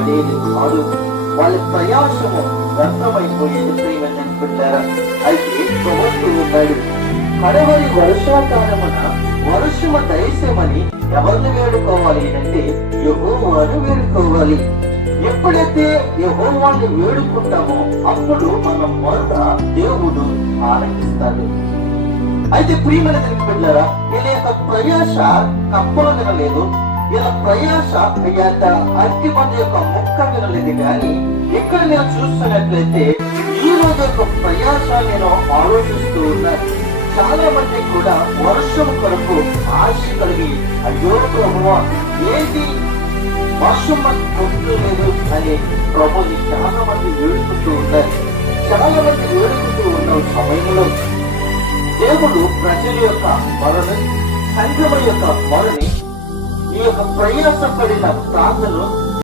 పడేది కాదు. వాళ్ళ ప్రయాసము వ్యర్థమైపోయేది ప్రియమైన బిడ్డారా. అయితే ప్రభుత్వ ఉన్నాడు కడవరి వర్షాకాలమున వర్షము దయసేమని ఎవరిని వేడుకోవాలి అంటే యహోవాను వేడుకోవాలి. ఎప్పుడైతే యహోవాన్ని వేడుకుంటామో అప్పుడు మన మొదట దేవుడు ఆనందిస్తాడు అయితే ప్రియమైన దేవుని నేను యొక్క ప్రయాస కప్పలు వినలేదు ఈయన ప్రయాస ఈ యొక్క మంది యొక్క ముక్క వినలేదు కానీ ఇక్కడ నేను చూస్తున్నట్లయితే ఈ రోజు యొక్క ప్రయాస నేను ఆలోచిస్తూ ఉన్నాను. చాలా మంది కూడా వర్షం కొరకు ఆశ కలిగి అయ్యో ప్రభువా ఏంటి వర్షం మనకు పొందలేదు అని ప్రభుని చాలా మంది వేడుకుంటూ ఉన్నారు. చాలా మంది వేడుకుంటూ ఉన్న సమయంలో దేవుడు ప్రజల యొక్క మరణి సంఘం యొక్క మరణి యొక్క ప్రయాసపడిన ప్రాంతను